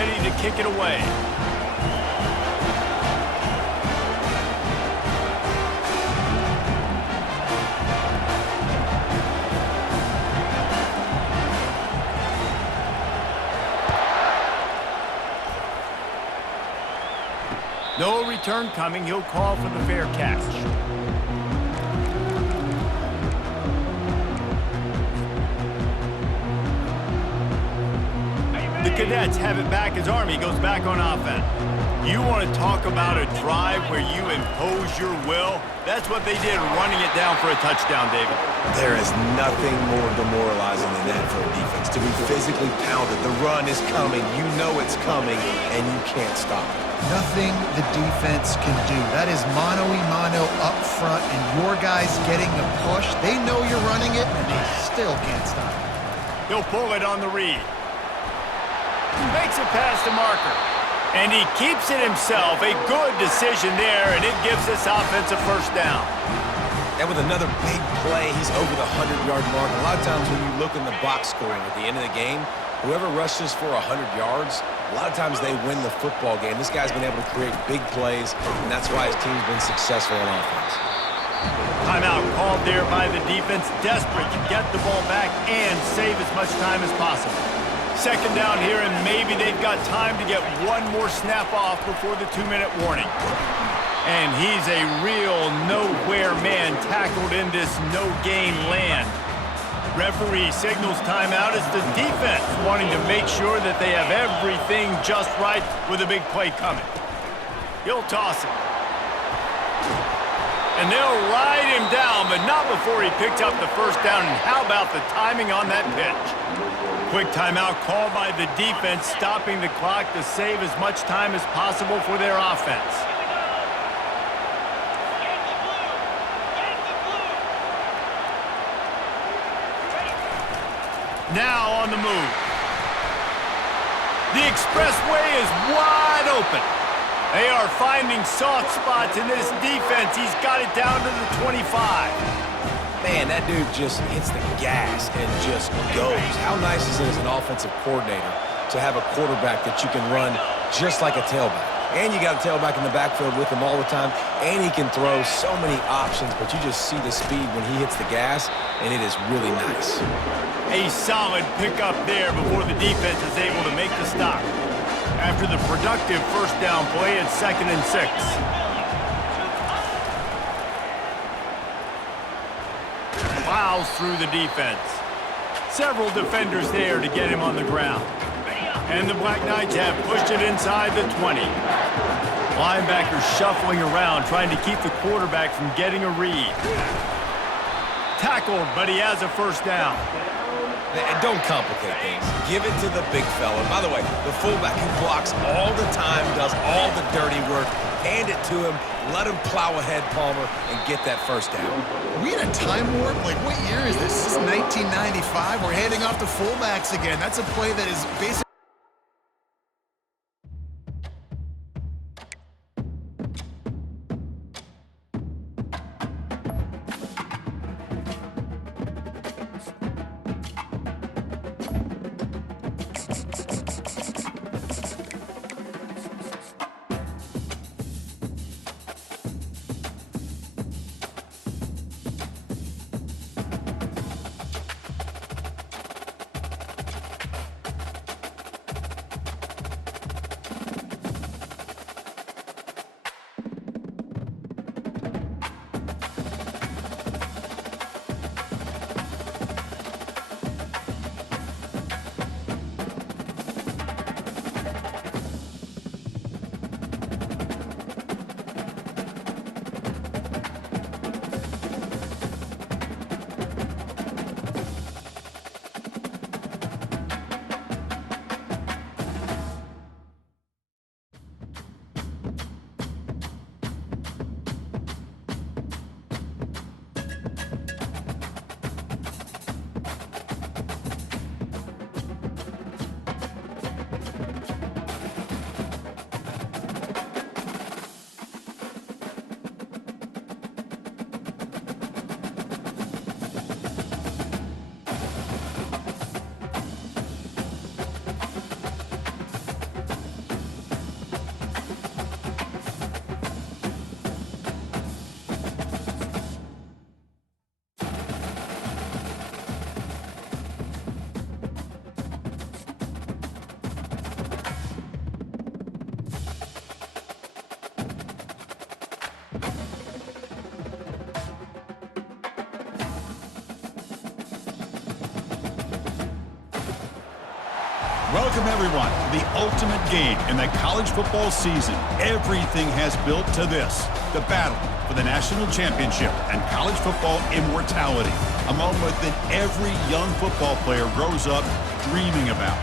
ready to kick it away. No return coming. He'll call for the fair catch. The Cadets have it back as Army goes back on offense. You want to talk about a drive where you impose your will? That's what they did, running it down for a touchdown, David. There is nothing more demoralizing than that for a defense. To be physically pounded. The run is coming. You know it's coming, and you can't stop it. Nothing the defense can do. That is mano-a-mano up front, and your guys getting the push. They know you're running it, and they still can't stop it. He'll pull it on the read. Makes a pass to Marker. And he keeps it himself. A good decision there, and it gives this offense a first down. And with another big play, he's over the 100-yard mark. A lot of times when you look in the box scoring at the end of the game, whoever rushes for 100 yards, a lot of times they win the football game. This guy's been able to create big plays, and that's why his team's been successful on offense. Timeout called there by the defense, desperate to get the ball back and save as much time as possible. Second down here, and maybe they've got time to get one more snap off before the 2-minute warning. And he's a real nowhere man tackled in this no-gain land. Referee signals timeout as the defense wanting to make sure that they have everything just right with a big play coming. He'll toss it. And they'll ride him down, but not before he picked up the first down. And how about the timing on that pitch? Quick timeout called by the defense, stopping the clock to save as much time as possible for their offense. Now on the move. The expressway is wide open. They are finding soft spots in this defense. He's got it down to the 25. Man, that dude just hits the gas and just goes. How nice is it as an offensive coordinator to have a quarterback that you can run just like a tailback? And you got a tailback in the backfield with him all the time, and he can throw so many options, but you just see the speed when he hits the gas, and it is really nice. A solid pickup there before the defense is able to make the stop. After the productive first down play, it's 2nd and 6. Plows through the defense. Several defenders there to get him on the ground. And the Black Knights have pushed it inside the 20. Linebackers shuffling around, trying to keep the quarterback from getting a read. Tackled, but he has a first down. And don't complicate things. Give it to the big fella. By the way, the fullback who blocks all the time, does all the dirty work. Hand it to him, let him plow ahead, Palmer, and get that first down. Are we in a time warp? Like, what year is this? This is 1995. We're handing off to fullbacks again. That's a play that is basically... Welcome, everyone, to the ultimate game in the college football season. Everything has built to this, the battle for the national championship and college football immortality, a moment that every young football player grows up dreaming about.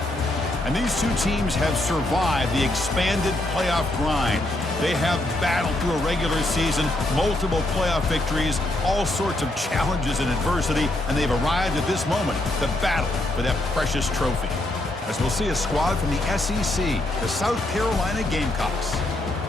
And these two teams have survived the expanded playoff grind. They have battled through a regular season, multiple playoff victories, all sorts of challenges and adversity, and they've arrived at this moment, the battle for that precious trophy. As we'll see a squad from the SEC, the South Carolina Gamecocks,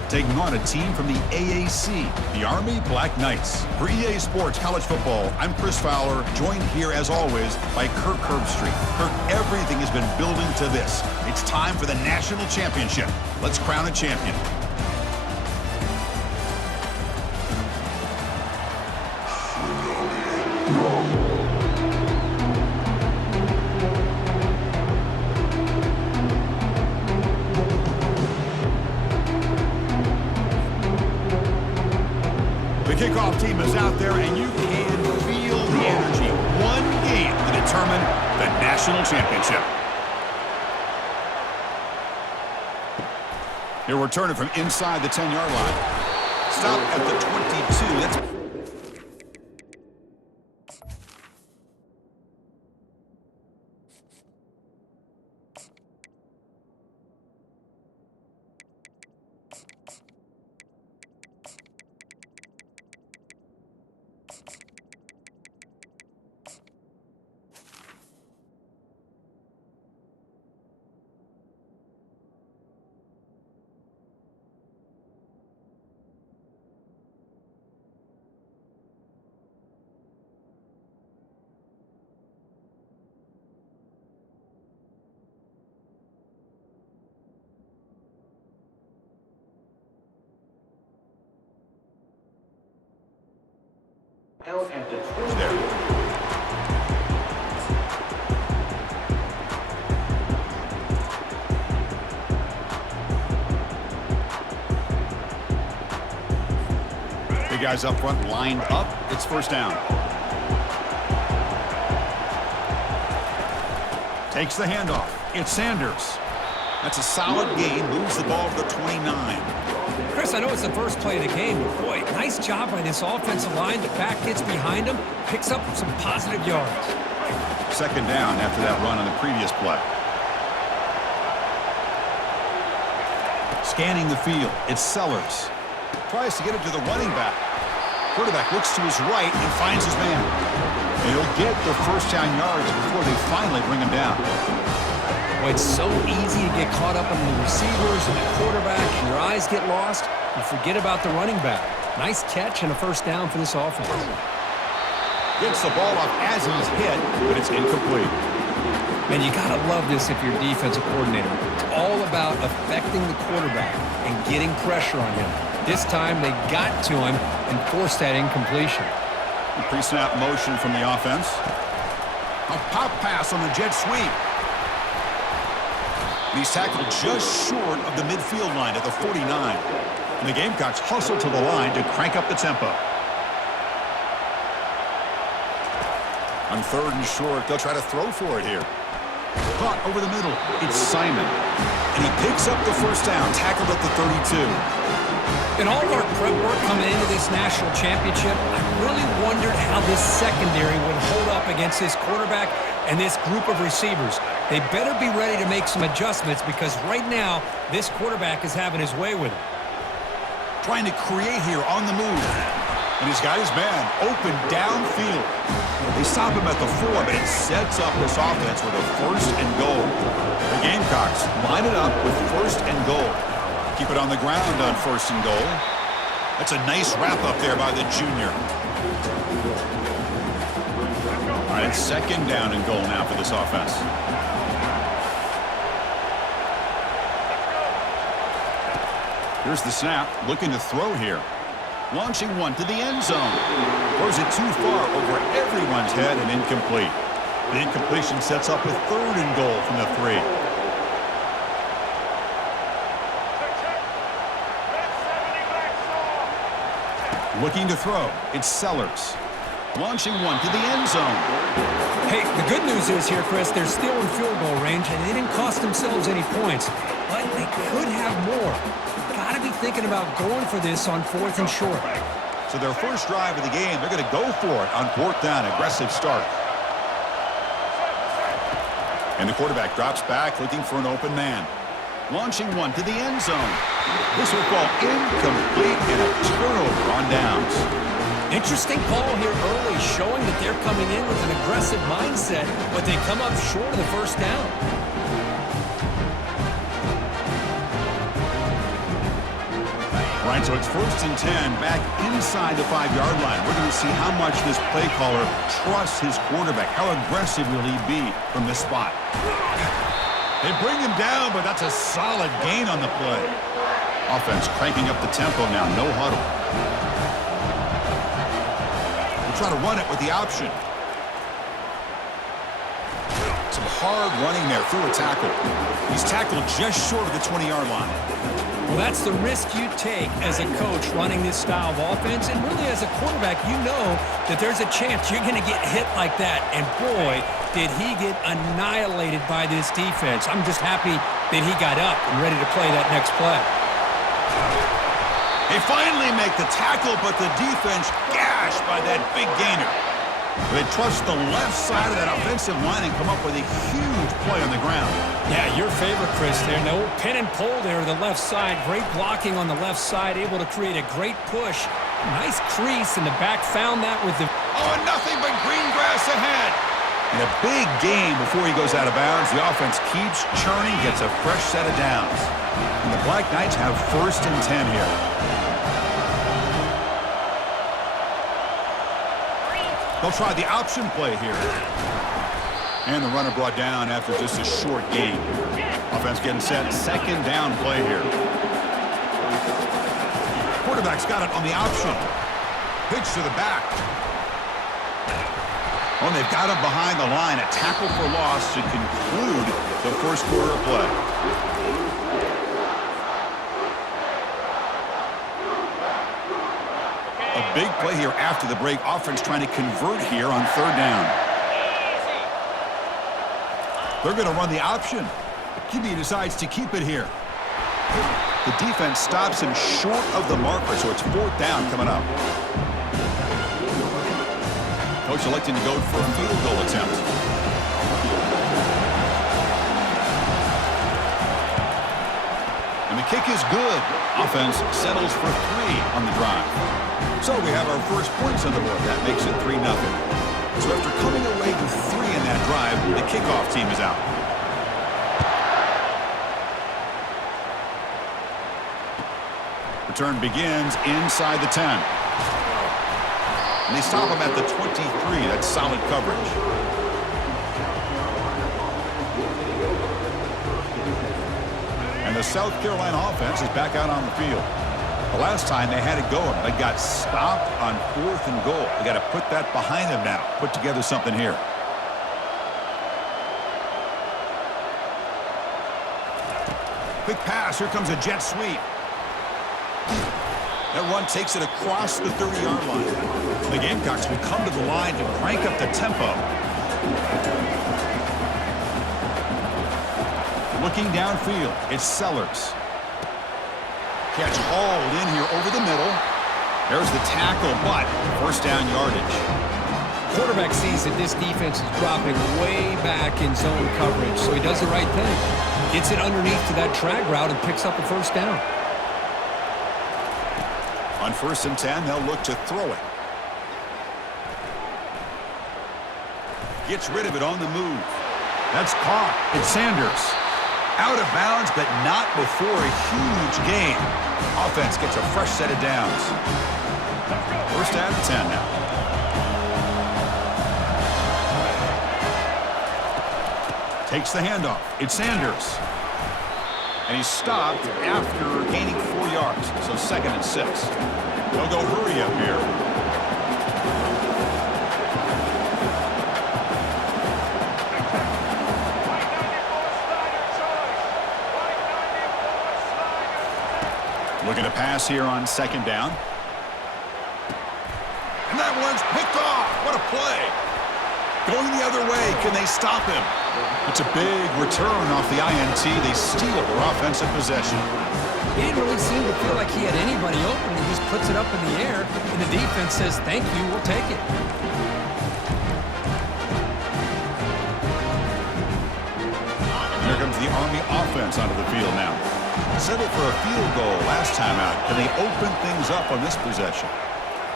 taking on a team from the AAC, the Army Black Knights. For EA Sports College Football, I'm Chris Fowler, joined here as always by Kirk Herbstreit. Kirk, everything has been building to this. It's time for the national championship. Let's crown a champion. Kickoff team is out there, and you can feel the energy. One game to determine the national championship. Here we're turning from inside the 10-yard line. Stop at the 22. That's there. Big guys up front lined up. It's first down. Takes the handoff. It's Sanders. That's a solid gain. Moves the ball to the 29. Chris, I know it's the first play of the game, but boy, nice job by this offensive line. The back gets behind him, picks up some positive yards. Second down after that run on the previous play. Scanning the field, it's Sellers. Tries to get it to the running back. Quarterback looks to his right and finds his man. And he'll get the first down yards before they finally bring him down. Boy, it's so easy to get caught up in the receivers and the quarterback, and your eyes get lost. You forget about the running back. Nice catch and a first down for this offense. Gets the ball up as he's hit, but it's incomplete. And you got to love this if you're a defensive coordinator. It's all about affecting the quarterback and getting pressure on him. This time they got to him and forced that incompletion. Pre-snap motion from the offense. A pop pass on the jet sweep. He's tackled just short of the midfield line at the 49. And the Gamecocks hustle to the line to crank up the tempo. On third and short, they'll try to throw for it here. Caught over the middle. It's Simon. And he picks up the first down, tackled at the 32. In all of our prep work coming into this national championship, I really wondered how this secondary would hold up against this quarterback and this group of receivers. They better be ready to make some adjustments because right now, this quarterback is having his way with him. Trying to create here on the move. And he's got his man open downfield. They stop him at the 4, but it sets up this offense with a first and goal. The Gamecocks line it up with first and goal. Keep it on the ground on first and goal. That's a nice wrap up there by the junior. All right, it's second down and goal now for this offense. Here's the snap, looking to throw here. Launching one to the end zone. Throws it too far over everyone's head and incomplete. The incompletion sets up a third and goal from the 3. Looking to throw. It's Sellers. Launching one to the end zone. Hey, the good news is here, Chris, they're still in field goal range, and they didn't cost themselves any points. But they could have more. Got to be thinking about going for this on 4th and short. So their first drive of the game, they're going to go for it on 4th down. Aggressive start. And the quarterback drops back, looking for an open man. Launching one to the end zone. This will fall incomplete and a turnover on downs. Interesting call here early, showing that they're coming in with an aggressive mindset, but they come up short of the first down. Right, so it's 1st and 10, back inside the 5-yard line. We're going to see how much this play caller trusts his quarterback. How aggressive will he be from this spot? They bring him down, but that's a solid gain on the play. Offense cranking up the tempo now, no huddle. We'll try to run it with the option. Some hard running there through a tackle. He's tackled just short of the 20-yard line. Well, that's the risk you take as a coach running this style of offense. And really, as a quarterback, you know that there's a chance you're going to get hit like that. And boy, did he get annihilated by this defense. I'm just happy that he got up and ready to play that next play. They finally make the tackle, but the defense gashed by that big gainer. They trust the left side of that offensive line and come up with a huge play on the ground. Yeah, your favorite, Chris, there. No pin and pull there to the left side. Great blocking on the left side, able to create a great push. Nice crease, and the back found that with the... Oh, and nothing but green grass ahead. And a big gain before he goes out of bounds. The offense keeps churning, gets a fresh set of downs. And the Black Knights have 1st and 10 here. They'll try the option play here. And the runner brought down after just a short gain. Offense getting set. 2nd down play here. Quarterback's got it on the option. Pitch to the back. Oh, and they've got him behind the line. A tackle for loss to conclude the first quarter of play. A big play here after the break. Offense trying to convert here on 3rd down. They're going to run the option. QB decides to keep it here. The defense stops him short of the marker, so it's 4th down coming up. Coach electing to go for a field goal attempt. And the kick is good. Offense settles for 3 on the drive. So we have our first points on the board. That makes it 3-0. So after coming away with 3 in that drive, the kickoff team is out. Return begins inside the 10. And they stop him at the 23. That's solid coverage. And the South Carolina offense is back out on the field. The last time they had it going, they got stopped on 4th and goal. They got to put that behind them now. Put together something here. Quick pass. Here comes a jet sweep. That run takes it across the 30-yard line. The Gamecocks will come to the line to crank up the tempo. Looking downfield, it's Sellers. Catch hauled in here over the middle. There's the tackle, but 1st down yardage. Quarterback sees that this defense is dropping way back in zone coverage, so he does the right thing. Gets it underneath to that drag route and picks up a 1st down. On 1st and 10, they'll look to throw it. Gets rid of it on the move. That's caught. It's Sanders. Out of bounds, but not before a huge gain. Offense gets a fresh set of downs. 1st down and 10 now. Takes the handoff. It's Sanders. And he's stopped after gaining 4 yards. So 2nd and 6. They'll go hurry up here. Looking to pass here on 2nd down. And that one's picked off. What a play. Going the other way. Can they stop him? It's a big return off the INT. They steal their offensive possession. He didn't really seem to feel like he had anybody open. He just puts it up in the air, and the defense says, thank you, we'll take it. Here comes the Army offense onto the field now. Settled for a field goal last time out. Can they open things up on this possession?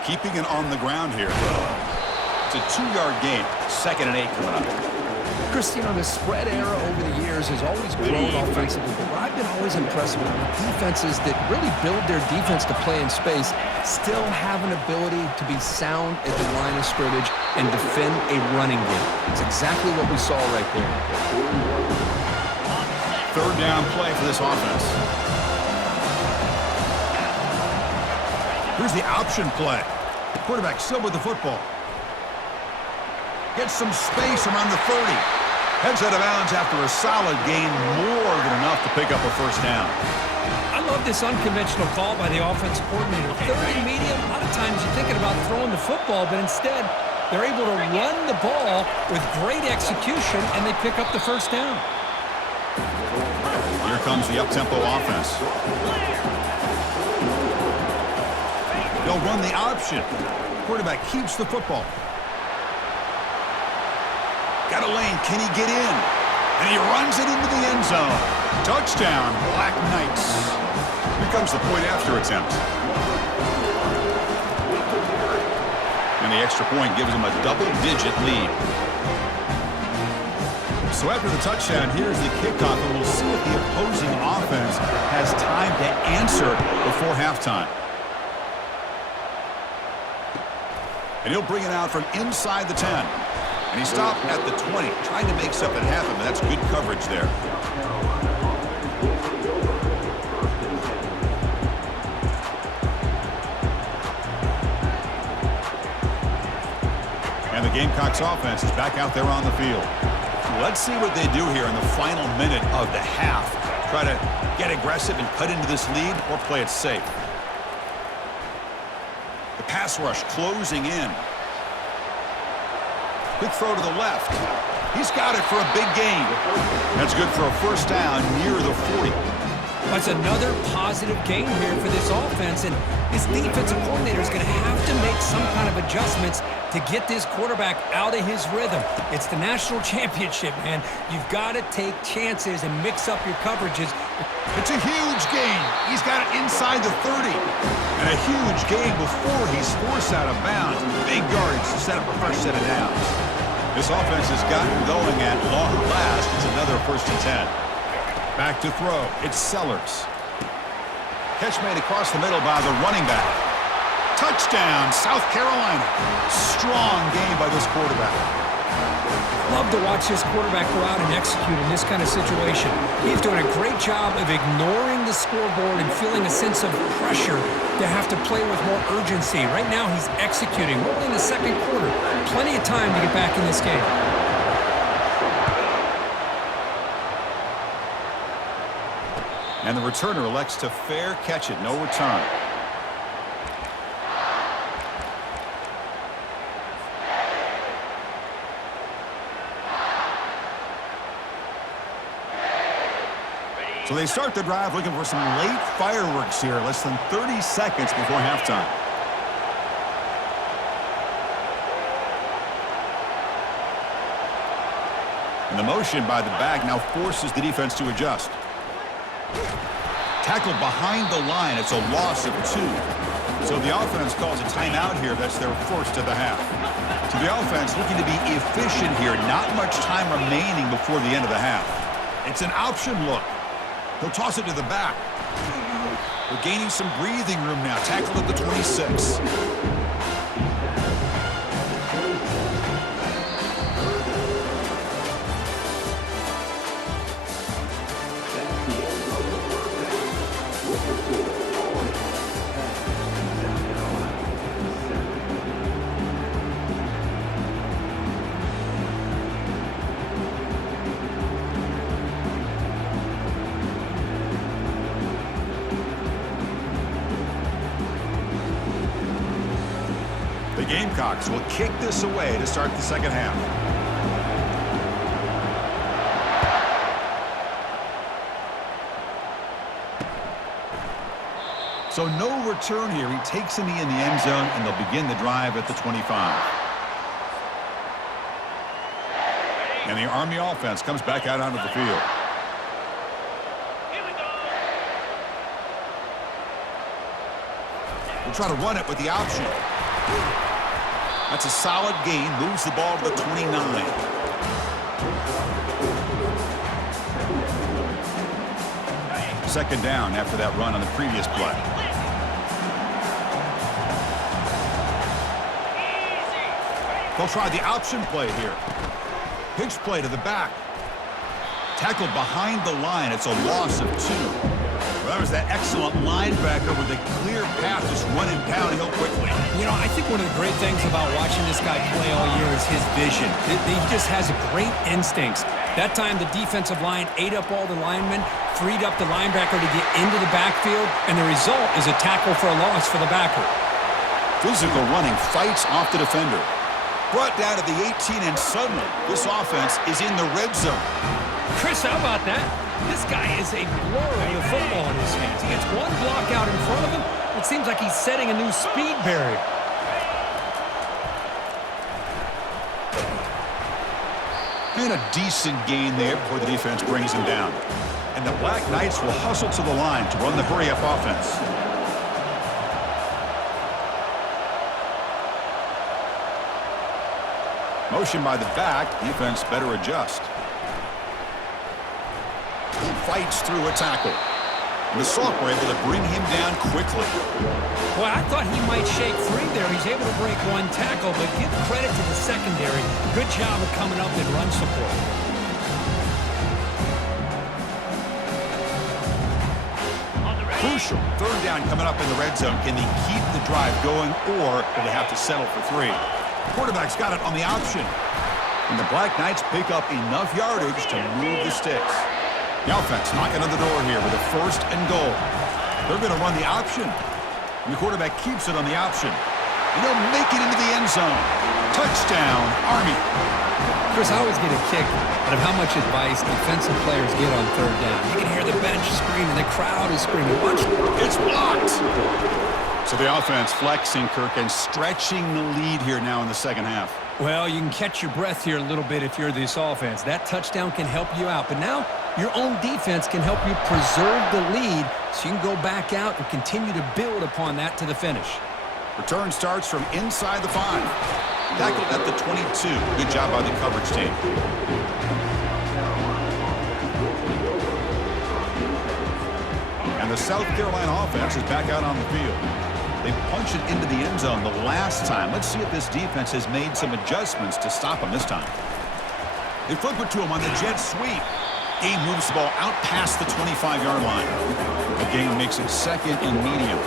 Keeping it on the ground here. It's a 2-yard gain. 2nd and 8 coming up. Chris, you know, the spread era over the years has always grown offensively, but what I've been always impressed with defenses that really build their defense to play in space still have an ability to be sound at the line of scrimmage and defend a running game. It's exactly what we saw right there. 3rd down play for this offense. Here's the option play. Quarterback still with the football. Gets some space around the 30. Heads out of bounds after a solid gain, more than enough to pick up a 1st down. I love this unconventional call by the offensive coordinator. 3rd and medium, a lot of times you're thinking about throwing the football, but instead they're able to run the ball with great execution, and they pick up the 1st down. Here comes the up-tempo offense. They'll run the option. Quarterback keeps the football. Got a lane. Can he get in? And he runs it into the end zone. Touchdown, Black Knights. Here comes the point-after attempt. And the extra point gives him a double-digit lead. So after the touchdown, here's the kickoff, and we'll see if the opposing offense has time to answer before halftime. And he'll bring it out from inside the 10. And he stopped at the 20, trying to make something happen, but that's good coverage there. And the Gamecocks offense is back out there on the field. Let's see what they do here in the final minute of the half. Try to get aggressive and cut into this lead, or play it safe. The pass rush closing in. Quick throw to the left. He's got it for a big gain. That's good for a 1st down near the 40. That's another positive gain here for this offense, and this defensive coordinator is going to have to make some kind of adjustments to get this quarterback out of his rhythm. It's the national championship, man. You've got to take chances and mix up your coverages. It's a huge gain. He's got it inside the 30. And a huge gain before he's forced out of bounds. Big yardage to set up a fresh set of downs. This offense has gotten going at long last. It's another 1st and 10. Back to throw. It's Sellers. Catch made across the middle by the running back. Touchdown, South Carolina. Strong game by this quarterback. Love to watch this quarterback go out and execute in this kind of situation. He's doing a great job of ignoring the scoreboard and feeling a sense of pressure to have to play with more urgency. Right now, he's executing. We're in the 2nd quarter. Plenty of time to get back in this game. And the returner elects to fair catch it. No return. So they start the drive looking for some late fireworks here, less than 30 seconds before halftime. And the motion by the back now forces the defense to adjust. Tackled behind the line. It's a loss of 2. So the offense calls a timeout here. That's their 1st of the half. So the offense looking to be efficient here. Not much time remaining before the end of the half. It's an option look. He'll toss it to the back. We're gaining some breathing room now. Tackled at the 26. Gamecocks will kick this away to start the second half. So no return here. He takes a knee in the end zone, and they'll begin the drive at the 25. And the Army offense comes back out onto the field. We'll try to run it with the option. That's a solid gain. Moves the ball to the 29. Second down after that run on the previous play. They'll try the option play here. Pitch play to the back. Tackled behind the line. It's a loss of 2. Well, that was that excellent linebacker with a clear path just running downhill quickly. You know, I think one of the great things about watching this guy play all year is his vision. He just has great instincts. That time, the defensive line ate up all the linemen, freed up the linebacker to get into the backfield, and the result is a tackle for a loss for the backer. Physical running fights off the defender. Brought down to the 18, and suddenly this offense is in the red zone. Chris, how about that? This guy is a blur with a football in his hands. He gets one block out in front of him. It seems like he's setting a new speed barrier. And a decent gain there before the defense brings him down. And the Black Knights will hustle to the line to run the hurry-up offense. Motion by the back. Defense better adjust. Fights through a tackle. And the Soft were able to bring him down quickly. Boy, I thought he might shake free there. He's able to break one tackle, but give credit to the secondary. Good job of coming up in run support. Crucial. Third down coming up in the red zone. Can they keep the drive going, or will they have to settle for 3? Quarterback's got it on the option. And the Black Knights pick up enough yardage to move the sticks. The offense knocking on the door here with a 1st and goal. They're going to run the option. And the quarterback keeps it on the option. And they'll make it into the end zone. Touchdown, Army. Chris, I always get a kick out of how much advice defensive players get on third down. You can hear the bench screaming. The crowd is screaming. Watch. It's blocked. So the offense flexing, Kirk, and stretching the lead here now in the second half. Well, you can catch your breath here a little bit if you're this offense. That touchdown can help you out. But now your own defense can help you preserve the lead so you can go back out and continue to build upon that to the finish. Return starts from inside the 5. Tackled at the 22. Good job by the coverage team. And the South Carolina offense is back out on the field. They punched it into the end zone the last time. Let's see if this defense has made some adjustments to stop them this time. They flip it to him on the jet sweep. Game moves the ball out past the 25-yard line. The game makes it 2nd and medium.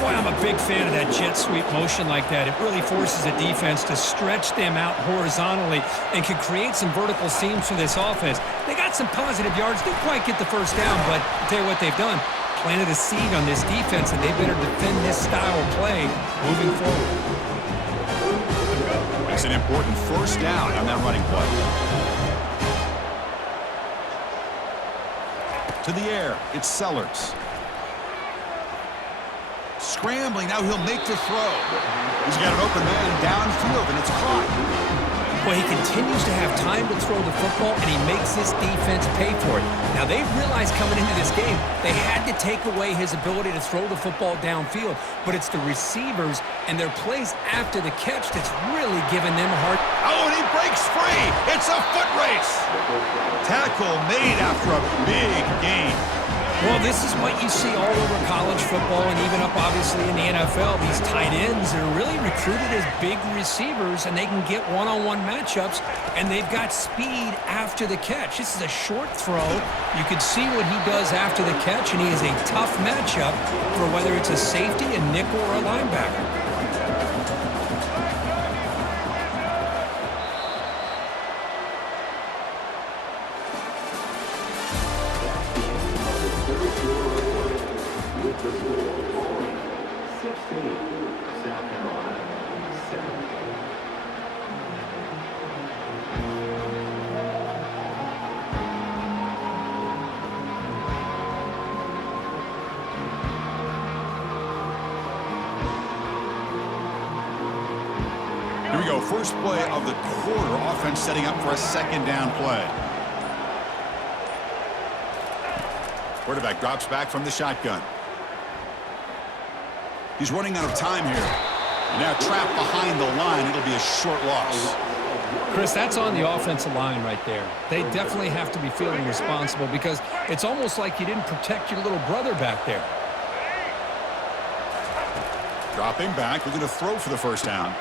Boy, I'm a big fan of that jet sweep motion like that. It really forces a defense to stretch them out horizontally and can create some vertical seams for this offense. They got some positive yards. Didn't quite get the first down, but I'll tell you what they've done. Planted a seed on this defense, and they better defend this style of play moving forward. It's an important first down on that running play. To the air, it's Sellers. Scrambling, now he'll make the throw. He's got an open man downfield, and it's caught. Well, he continues to have time to throw the football, and he makes this defense pay for it. Now, they realized coming into this game, they had to take away his ability to throw the football downfield, but it's the receivers and their plays after the catch that's really giving them a hard... Oh, and he breaks free. It's a foot race. Tackle made after a big gain. Well, this is what you see all over college football and even up, obviously, in the NFL. These tight ends are really recruited as big receivers, and they can get one-on-one matchups, and they've got speed after the catch. This is a short throw. You can see what he does after the catch, and he is a tough matchup for whether it's a safety, a nickel, or a linebacker. first play of the quarter. Offense setting up for a second down play. Quarterback drops back from the shotgun. He's running out of time here. And now trapped behind the line. It'll be a short loss. Chris, that's on the offensive line right there. They definitely have to be feeling responsible because it's almost like you didn't protect your little brother back there. Dropping back, looking to throw for the first down.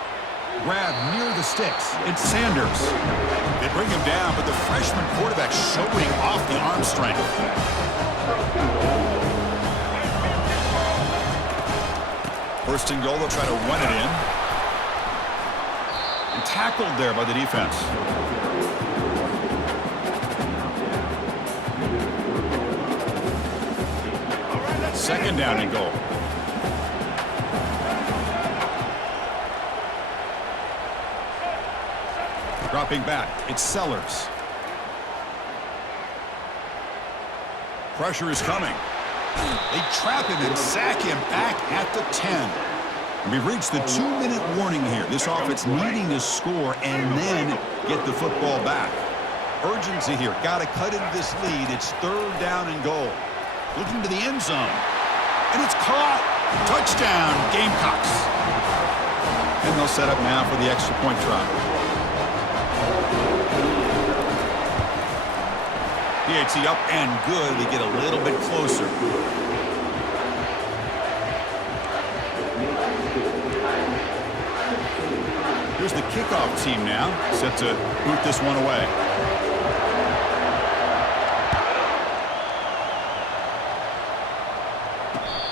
Grab near the sticks. It's Sanders. They bring him down, but the freshman quarterback showing off the arm strength. First and goal, they'll try to run it in. And tackled there by the defense. Second down and goal. Dropping back, it's Sellers. Pressure is coming. They trap him and sack him back at the 10. And we've reached the 2-minute warning here. This offense needing to score and then get the football back. Urgency here. Got to cut into this lead. It's third down and goal. Looking to the end zone. And it's caught. Touchdown, Gamecocks. And they'll set up now for the extra point try. PAT up and good. They get a little bit closer. Here's the kickoff team now, set to boot this one away.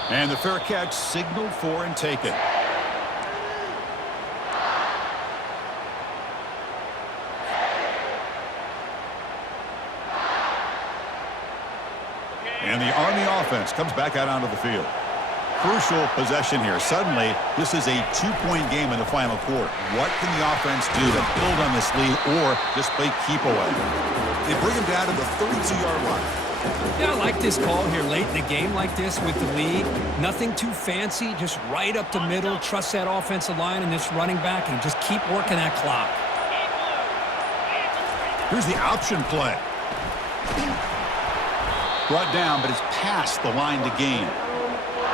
And the fair catch signaled for and taken. And the Army offense comes back out onto the field. Crucial possession here. Suddenly, this is a 2-point game in the final quarter. What can the offense do to build on this lead or just play keep away? They bring him down to the 32-yard line. Yeah, I like this call here late in the game like this with the lead. Nothing too fancy, just right up the middle. Trust that offensive line and this running back and just keep working that clock. Here's the option play. Brought down, but it's past the line to gain.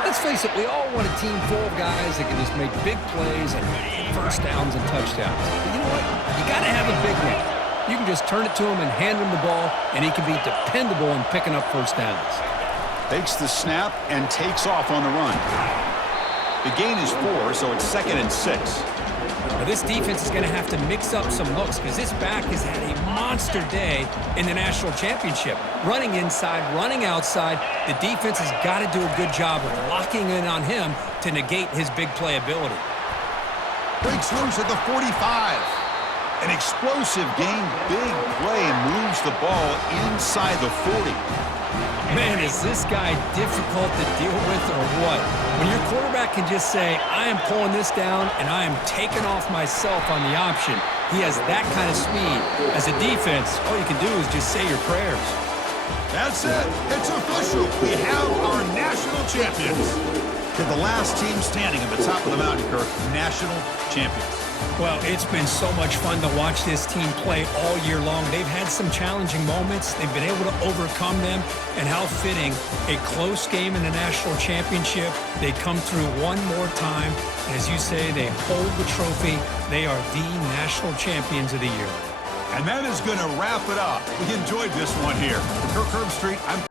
Let's face it, we all want a team full of guys that can just make big plays and first downs and touchdowns. But you know what? You got to have a big one. You can just turn it to him and hand him the ball, and he can be dependable in picking up first downs. Takes the snap and takes off on the run. The gain is 4, so it's 2nd and 6. Now this defense is going to have to mix up some looks because this back has had a monster day in the national championship. Running inside, running outside, the defense has got to do a good job of locking in on him to negate his big play ability. Breaks loose at the 45. An explosive gain, big play, moves the ball inside the 40. Man, is this guy difficult to deal with or what? When your quarterback can just say, I am pulling this down and I am taking off myself on the option. He has that kind of speed. As a defense, all you can do is just say your prayers. That's it. It's official. We have our national champions. They're the last team standing at the top of the mountain, Kirk. National champions. Well, it's been so much fun to watch this team play all year long. They've had some challenging moments. They've been able to overcome them. And how fitting, a close game in the national championship. They come through one more time. And as you say, they hold the trophy. They are the national champions of the year. And that is going to wrap it up. We enjoyed this one here. For Kirk Herbstreit, I'm